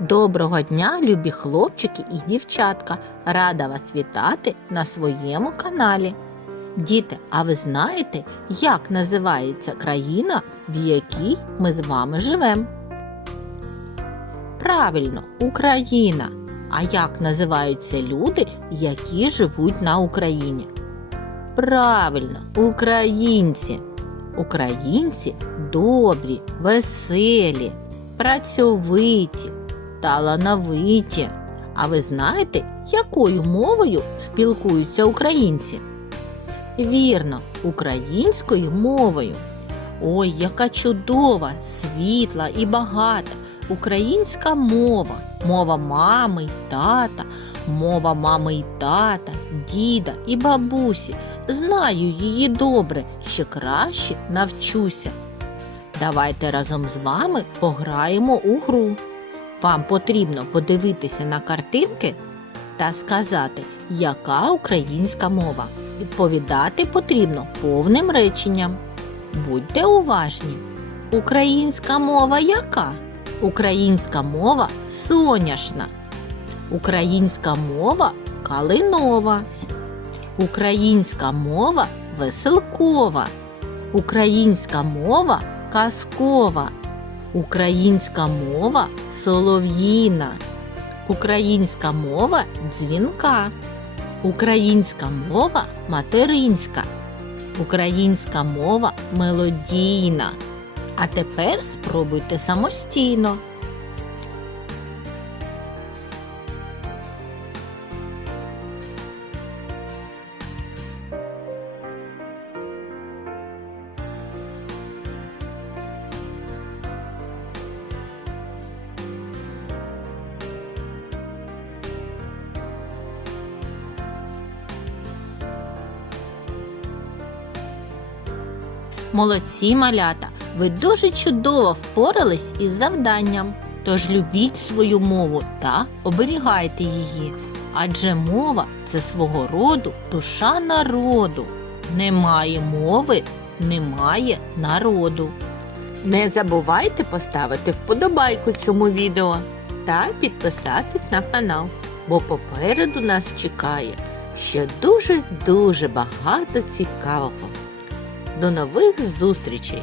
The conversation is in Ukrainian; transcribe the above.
Доброго дня, любі хлопчики і дівчатка! Рада вас вітати на своєму каналі. Діти, а ви знаєте, як називається країна, в якій ми з вами живемо? Правильно, Україна. А як називаються люди, які живуть на Україні? Правильно, українці. Українці добрі, веселі, працьовиті, талановиті. А ви знаєте, якою мовою спілкуються українці? Вірно, українською мовою. Ой, яка чудова, світла і багата українська мова, мова мами й тата, мова мами й тата, діда і бабусі. Знаю її добре, ще краще навчуся. Давайте разом з вами пограємо у гру. Вам потрібно подивитися на картинки та сказати, яка українська мова. Відповідати потрібно повним реченням. Будьте уважні. Українська мова яка? Українська мова соняшна. Українська мова калинова. Українська мова веселкова. Українська мова казкова. Українська мова солов'їна. Українська мова дзвінка. Українська мова материнська. Українська мова мелодійна. А тепер спробуйте самостійно. Молодці малята, ви дуже чудово впорались із завданням. Тож любіть свою мову та оберігайте її. Адже мова це свого роду душа народу. Немає мови, немає народу. Не забувайте поставити вподобайку цьому відео та підписатись на канал, бо попереду нас чекає ще дуже-дуже багато цікавого. До нових зустрічей!